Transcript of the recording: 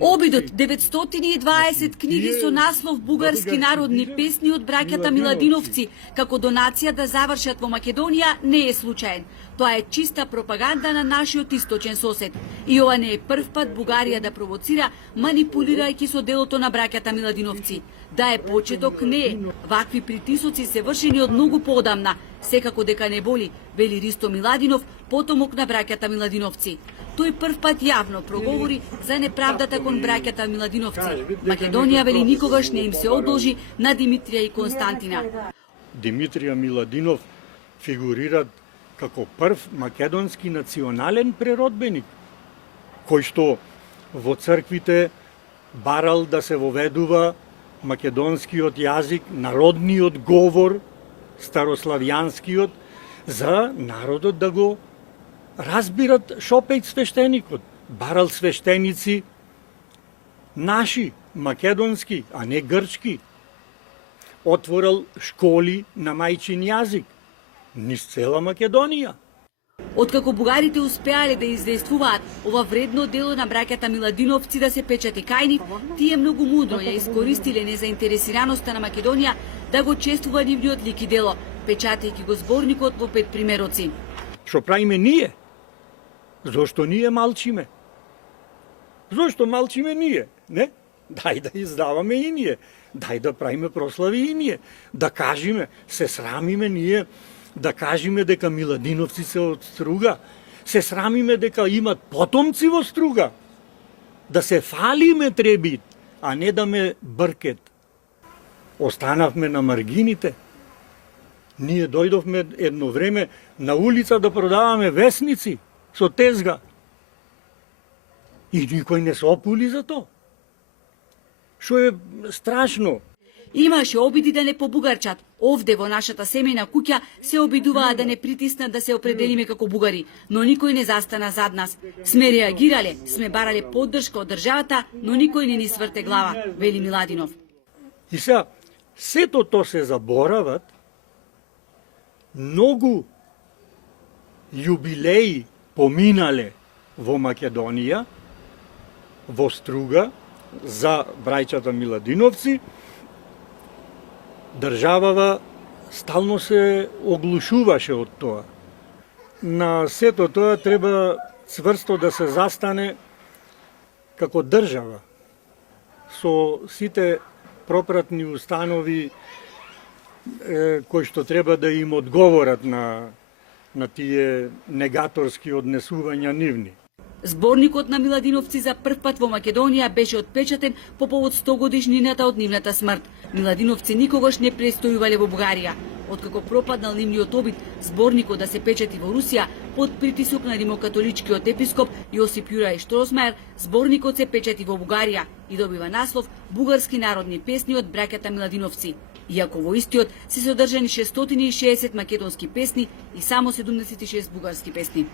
Обидот 920 книги со наслов бугарски народни песни од браќата Миладиновци како донација да завршат во Македонија не е случаен. Тоа е чиста пропаганда на нашиот источен сосед. И ова не е прв пат Бугарија да провоцира манипулирајќи со делото на браќата Миладиновци. Да е почеток не е. Вакви притисоци се вршени од многу поодамна. Секако дека не боли, вели Ристо Миладинов, потомок на браќата Миладиновци. Тој прв пат јавно проговори за неправдата кон браќата Миладиновци. Македонија вели никогаш не им се одолжи на Димитрија и Константина. Димитрија Миладинов фигурира како прв македонски национален преродбеник, кој што во црквите барал да се воведува македонскиот јазик, народниот говор, старославјанскиот, за народот да го разбират шопејт свештеникот. Барал свештеници наши, македонски, а не грчки. Отворил школи на мајчин јазик низ цела Македонија. Откако бугарите успеале да издействуваат ова вредно дело на браќата Миладиновци да се печати кај нив, тие многу мудро ја искористиле незаинтересираноста на Македонија да го чествува нивниот лик и дело, печатајќи го зборникот во 5 примероци. Што правиме ние? Зошто ние малчиме? Зошто малчиме ние? Не? Дај да издаваме и ние. Дај да правиме прослави и ние. Да кажеме, се срамиме ние, да кажеме дека Миладиновци се од Струга. Се срамиме дека имат потомци во Струга. Да се фалиме требит, а не да ме бркет. Останавме на маргините. Ние дојдовме едно време на улица да продаваме весници со тезга. И никој не се опули за тоа. Што е страшно. Имаше обиди да не побугарчат. Овде во нашата семејна куќа се обидуваа да не притиснат да се определиме како бугари, но никој не застана зад нас. Сме реагирале, сме барале поддршка од државата, но никој не ни сврте глава, вели Миладинов. И сега, сето то се заборават, многу јубилеи поминале во Македонија, во Струга, за браќата Миладиновци, државава стално се оглушуваше од тоа. На сето тоа треба цврсто да се застане како држава, со сите пропратни установи кои што треба да им одговорат на тие негаторски однесувања нивни. Зборникот на Миладиновци за прв пат во Македонија беше отпечатен по повод 100 годишнината од нивната смрт. Миладиновци никогаш не престојувале во Бугарија. Откако пропаднал нивниот обид зборникот да се печати во Русија под притисок на римокатоличкиот епископ Јосип Јурај Штросмајер, зборникот се печати во Бугарија и добива наслов Бугарски народни песни од браќата Миладиновци. Иако во истиот се содржани 660 македонски песни и само 76 бугарски песни.